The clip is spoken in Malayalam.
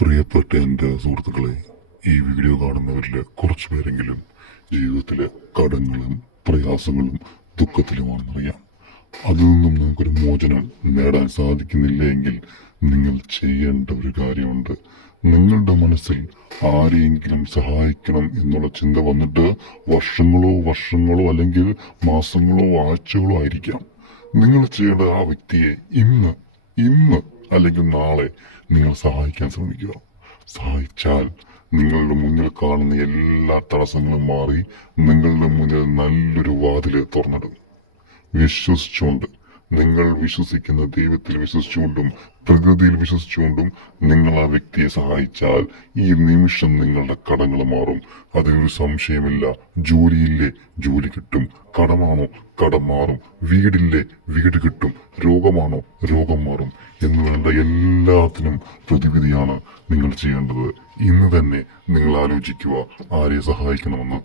പ്രിയപ്പെട്ട എന്റെ സുഹൃത്തുക്കളെ ഈ വീഡിയോ കാണുന്നവരിൽ കുറച്ചു പേരെങ്കിലും ജീവിതത്തിലെ കടങ്ങളും പ്രയാസങ്ങളും ദുഃഖത്തിലുമാണെന്നറിയാം. അതിൽ നിന്നും നമുക്കൊരു മോചനം നേടാൻ സാധിക്കുന്നില്ല എങ്കിൽ നിങ്ങൾ ചെയ്യേണ്ട ഒരു കാര്യമുണ്ട്. നിങ്ങളുടെ മനസ്സിൽ ആരെയെങ്കിലും സഹായിക്കണം എന്നുള്ള ചിന്ത വന്നിട്ട് വർഷങ്ങളോ വർഷങ്ങളോ അല്ലെങ്കിൽ മാസങ്ങളോ ആഴ്ചകളോ ആയിരിക്കാം. നിങ്ങൾ ചെയ്യേണ്ട ആ വ്യക്തിയെ ഇന്ന് ഇന്ന് അല്ലെങ്കിൽ നാളെ നിങ്ങൾ സഹായിക്കാൻ ശ്രമിക്കുക. സഹായിച്ചാൽ നിങ്ങളുടെ മുന്നിൽ കാണുന്ന എല്ലാ തടസ്സങ്ങളും മാറി നിങ്ങളുടെ മുന്നിൽ നല്ലൊരു വാതിൽ തുറന്നിടും. വിശ്വസിച്ചുകൊണ്ട് നിങ്ങൾ വിശ്വസിക്കുന്ന ദൈവത്തിൽ വിശ്വസിച്ചുകൊണ്ടും പ്രകൃതിയിൽ വിശ്വസിച്ചുകൊണ്ടും നിങ്ങൾ ആ വ്യക്തിയെ സഹായിച്ചാൽ ഈ നിമിഷം നിങ്ങളുടെ കടങ്ങൾ മാറും. അതിനൊരു സംശയമില്ല. ജോലിയില്ലേ ജോലി കിട്ടും. കടമാണോ കടം മാറും. വീടില്ലേ വീട് കിട്ടും. രോഗമാണോ രോഗം മാറും. എന്ന് വേണ്ട എല്ലാത്തിനും പ്രതിവിധിയാണ് നിങ്ങൾ ചെയ്യേണ്ടത്. ഇന്ന് തന്നെ നിങ്ങൾ ആലോചിക്കുക ആരെ സഹായിക്കണമെന്ന്.